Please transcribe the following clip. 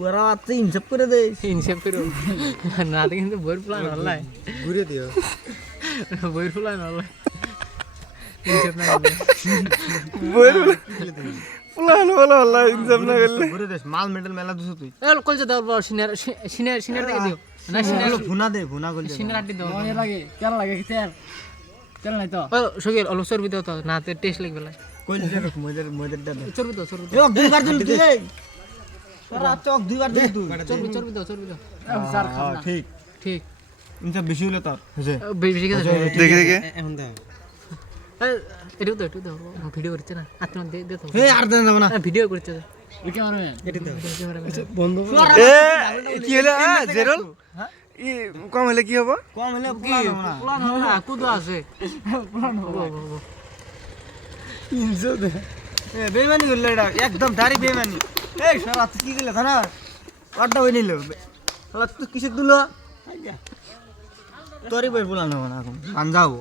ওরা আত্মা হিসাব করে দেয় হিসাব করো না তো কিন্তু বইয়ের প্ল্যান হল্লাই ঘুরে দিও বইয়ের প্ল্যান হল্লাই হিসাব না করলে বইয়ের প্ল্যান হলো আল্লাহ ইনসাফ না করলে ঘুরে দেশ মাল মেডেল মেলা দুছো তুই এ কল যে দাও সিনিয়র সিনিয়র সিনিয়র থেকে দিও না সিনিয়র ভুনা দে ভুনা করলে সিনিয়র আটি দাও মজা লাগে তেল লাগে তেল তেল নাই তো ও সগির অল্প চর্বি দাও তো না তে টেস্ট লাগবে না কইলে রে মদের মদেরটা দে চর্বি দাও চর্বি এ দুইবার দিন তুই সারা চক দুইবার দিন তুই চর্বি চর্বি দাও চর্বি দাও স্যার খান না ঠিক ঠিক ইনসাফ বেশি হলো তোর হইছে বেশি গেছে দেখে দেখে এখন দে একটু দাও ভিডিও করছে না আত্মা দে দে তো হে আর দেন যাব না ভিডিও করছে ক্যামেরাম্যান বন্ধু এ কি হলো জেরল ই কম হলে কি হবে কম হলে কি প্ল্যান হল না কুদো আছে এ বেইমানি করলে এটা একদম দাড়ি বেইমানি এই সারা তুই কি করলে জানা আড্ডা হই নিল শালা তুই কিসে দিল তোরই বই বলানো না এখন আন যাবো